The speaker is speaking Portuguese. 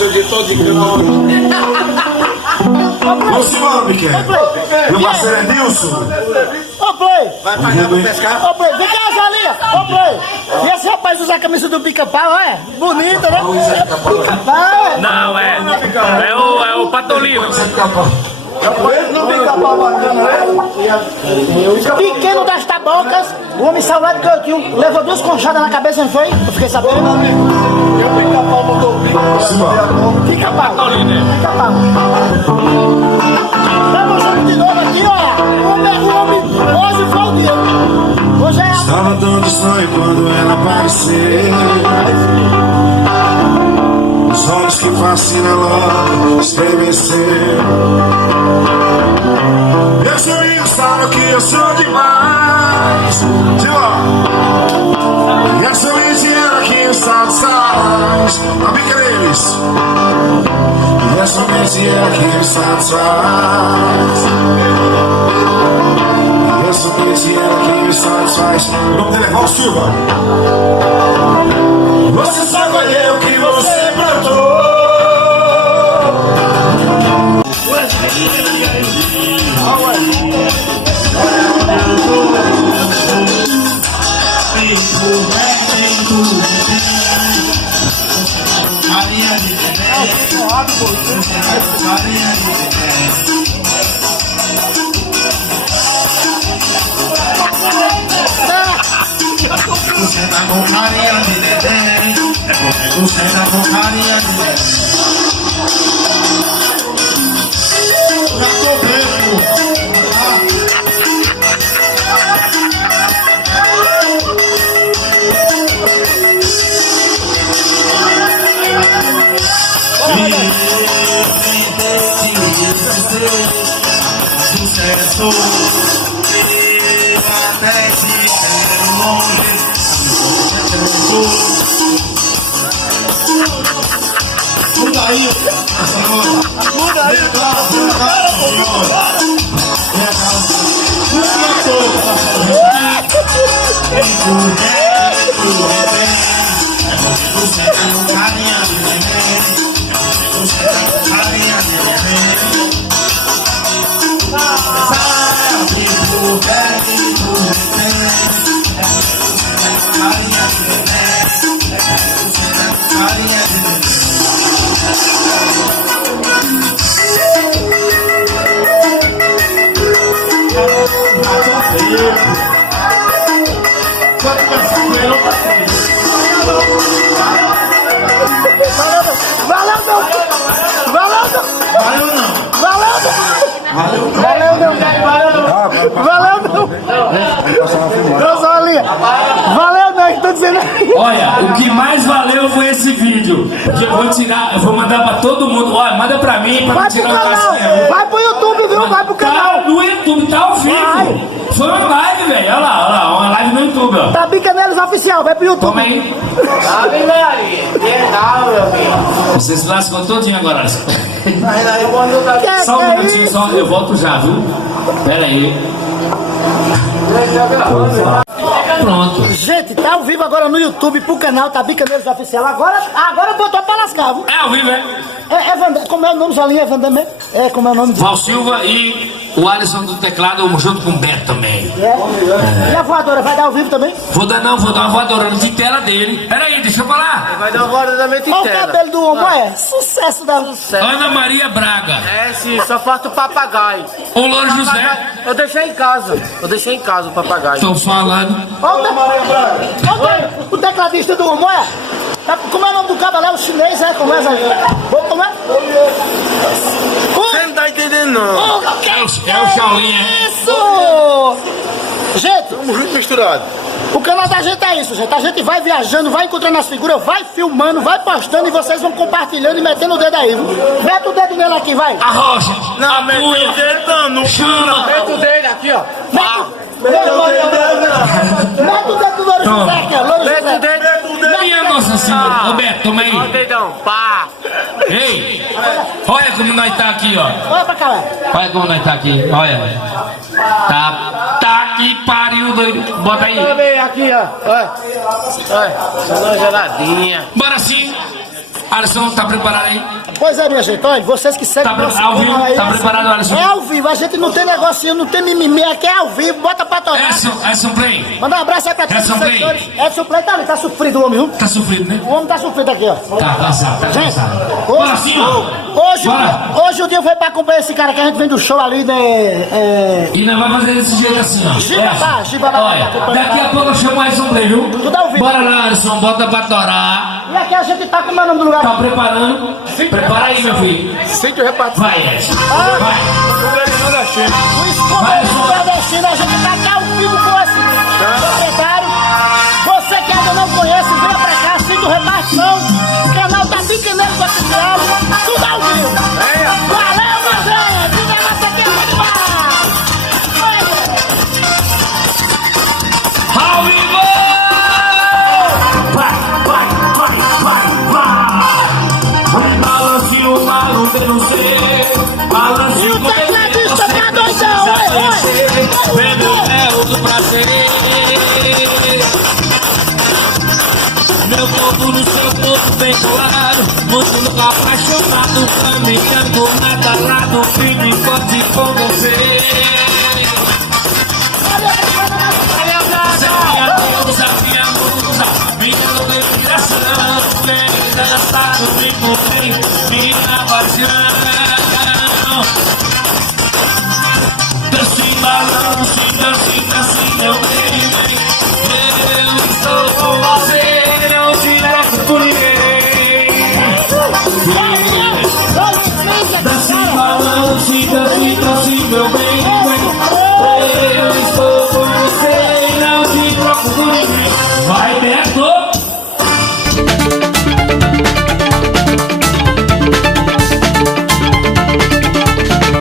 passei o dia todo de cama. Vamos embora, pequeno. Meu parceiro é Nilson. Ô, Play! Vai pagar pra pescar? Ô, Play, vem cá, Zalinha! Ô, Play! E esse rapaz usa a camisa do Pica-Pau, é? Bonita, né? Pica-Pau, é? Não, é o Patolino. Não Pica-Pau bacana, né? Pequeno das tabocas, o homem salvado que eu tinha, levou 2 conchadas na cabeça, não foi? Eu fiquei sabendo. E o Pica-Pau botou o Pica-Pau. Pica-Pau. Estamos juntos de novo aqui, olha. O homem, hoje foi o dia. Hoje é a... Estava tão distante quando ela apareceu. Os olhos que fascinam logo estremeceu. Meus amigos sabem que eu sou demais. E essa mentira que o satisfaz. A bica deles. E essa mentira que o satisfaz. E essa mentira que o satisfaz. O nome dele é Val Silva. Você só colheu o que você plantou. Você tá com carinha de neném. Você tá com carinha de neném. Já tô vendo. Sucesso. Até te quero longe. Muda aí, muda aí, Valeu, não, estou dizendo aí. Olha, o que mais valeu foi esse vídeo. Que eu vou tirar, eu vou mandar pra todo mundo. Olha, manda pra mim pra Vai pro tirar o canal, castelo. vai pro YouTube, viu? Vai pro canal. Tá no YouTube, tá ao vivo. Foi uma live, velho. Olha lá, uma live no YouTube, ó. Tá Bicaneiros Oficial, vai pro YouTube. Toma aí. Ave Maria, que tal, meu filho? Você se lascou todinho agora. Que Só um é minutinho, isso? só eu volto já, viu? Pera aí. Pronto. Gente, tá ao vivo agora no YouTube pro canal, tá Bicaneiros Oficial. Agora botou pra lascar, viu? É ao vivo, é? Como é o nome, Jolinha? É Vandamé? É, como é o nome? Val Silva e o Alisson do teclado junto com o Beto também. É. E a voadora vai dar ao vivo também? Vou dar uma voadora no tintela dele. Pera aí, deixa eu falar. Vai dar uma voadora da mente Olha o inteira. cabelo do homem, é sucesso da... Ana Maria Braga. É, sim, só falta o papagaio. O Louro José. Eu deixei em casa. O papagaio. Tô falando. Olha o tecladista do homem, é? Como é o nome do cabo? É o chinês, é? Como é? Como é? Você não tá entendendo, não. É o Shaolin, é? Isso! Gente, Estamos juntos misturados. o canal da gente é isso, gente. A gente vai viajando, vai encontrando as figuras, vai filmando, vai postando e vocês vão compartilhando e metendo o dedo aí, viu? Mete o dedo nele aqui, vai. A rocha. Não, a mete cunha. o dedo não. Chama. Mete o dedo aqui, ó. Mete o dedo do Louro José aqui, ó. Louro Mete o José. dedo. Minha Nossa Senhora. Roberto, toma aí. Ó o dedão, pá. Ei, olha como nós tá aqui, ó. Olha pra cá, vai. Olha como nós tá aqui, olha. Tá que pariu, doido. Bota aí. Também aqui, ó. Olha. Olha. Só geladinha. Bora sim. Alisson, tá preparado aí? Pois é, minha gente, olha, vocês que seguem Tá nosso ao vivo? canal aí, Tá preparado, Alisson? É ao vivo, a gente não tem negocinho, não tem mimimi, aqui é ao vivo, bota pra torar. Edson Play. Manda um abraço aí pra todos os Edson Play. seguidores. Edson Play tá ali, tá sofrido o homem, viu? Tá sofrido, né? O homem tá sofrido aqui, ó. Tá cansado, tá Gente, cansado. Bora hoje, cima! Bora! hoje o dia foi pra acompanhar esse cara que a gente vem do show ali, né? E nós vamos fazer desse jeito assim, ó. Giba, Olha, daqui a pouco eu chamo o Edson Play, viu? Tudo ao vivo. Bora lá, Alisson, bota pra torar. E aqui a gente tá com o nome do lugar. Tá preparando? Prepara aí, meu filho. Sítio repartido. Vai, Edson. Vai. O esconderijo nordestino, a gente tá aqui ao vivo com esse proprietário. Você que ainda não conhece, venha pra cá, Sítio Repartição. O canal tá bicaneiro do oficial, tudo ao vivo. Valeu, meu gente! O negócio aqui é muito bom! Ao vivo! Vai, vai, vai, vai, vai. Balance o maluco, eu não sei. Balance E o tecladista tá doidão, oi! Vendo o mel do prazer. Meu corpo no seu corpo bem colado. Muito louco, apaixonado, caminhando nada lá do firme e forte com você. Minha musa, minha louca inspiração. Vem dançar comigo, vem, minha paixão. Dance, balance, dance, dance, meu bem. Eu estou com você, não te levo por ninguém. Dance, balance, dance, dance, meu bem. Eu estou com você, não te troco por ninguém. Vai,